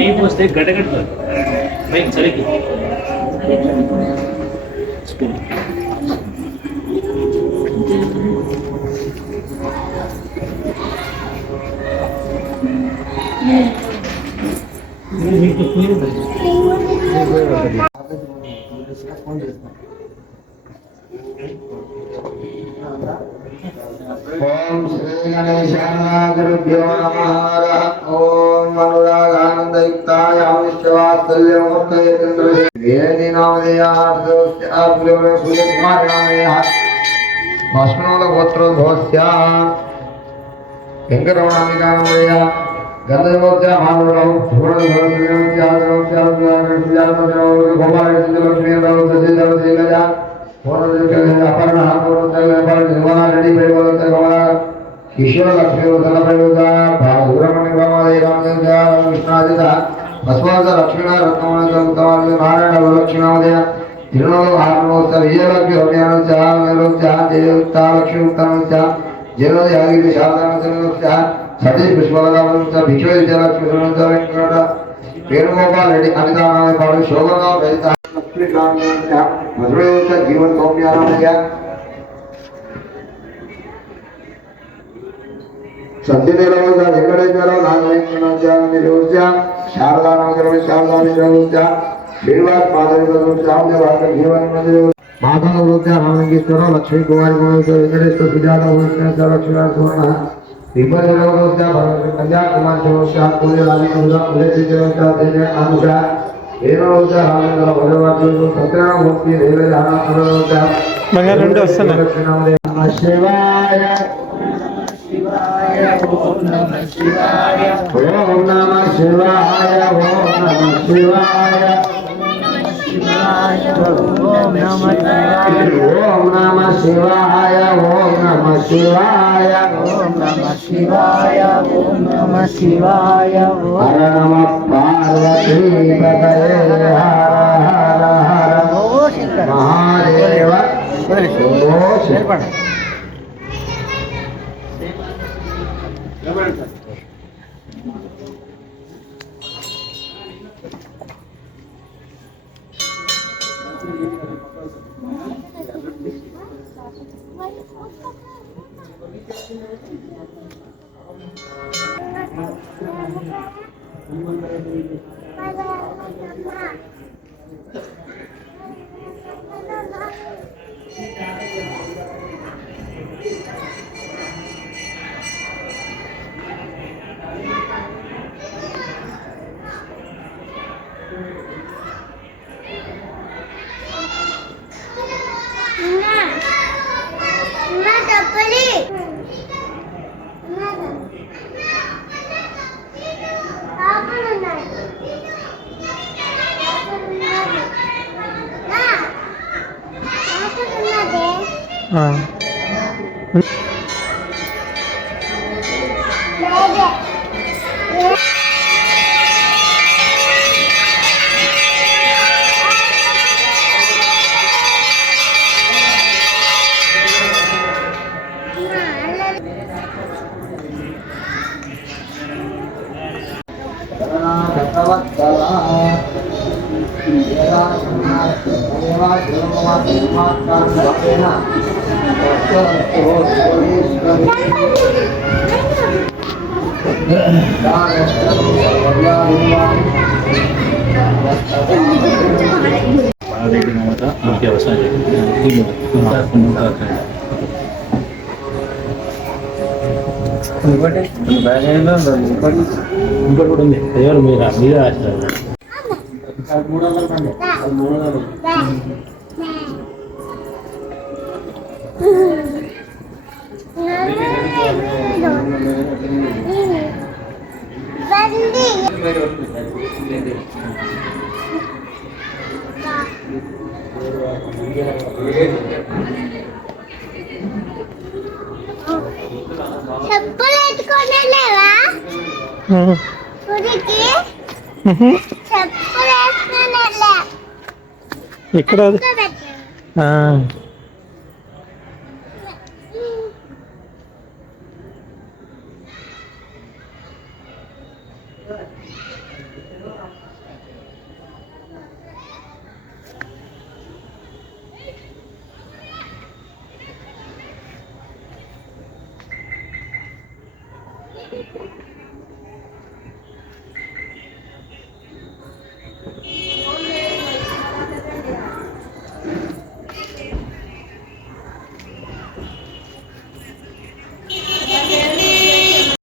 नहीं पोचते गटगट भाई चलेगी ओम श्री गणेशाय गुरुभ्यो नमः। ओम अनुरागानंदयुक्ताय विश्वात्सल्यमूर्तये चंद्रसे वेदी नामधेयार्धस्य अग्रवरे सूर्यकुमार नामधेयः भस्मनोल गोत्रोद्भवस्य वेंकटरमणामिका नामधेयः गंधर्वोद्या महानुभाव भुवनधर्मस्य किशोर लक्ष्मी लक्ष्मी नारायण लक्ष्मीनामधेय लक्ष्मी सतीश पुष्पलता भिक्षु वेणुगोपाल रेड्डी अमिता पाड़ शोभराव मधुर जीवन सौम्य सत्यदेव वेंकटेश्वर नागेश्वर शारदा शारदा श्रीनिवास माधव जीवन माधव रामलिंगेश्वर लक्ष्मी कुमारी वेंकटेश्वर सुजाता लक्ष्मी सुवर्ण कन्या कुमार अनुषा सत्यनामूर्ति शिवाय ओम नमः शिवाय ओम नमः शिवाय ओम नमः शिवाय ओम नमः शिवाय ओम नमः शिवाय ओम नमः शिवाय ओम नमः शिवाय हर नमः पार्वती पतये हर हर हर महादेव शंभो బాలరెడ్డి మమత ముఖ్య వ్యవసాయం ఇంకోటి కూడా ఉంది ఎవరు మీరు మీద రాశారు చెప్పులు వేసుకునేవా గుడికి చెప్పులు వేసుకునే ఇక్కడ అది. ఆ.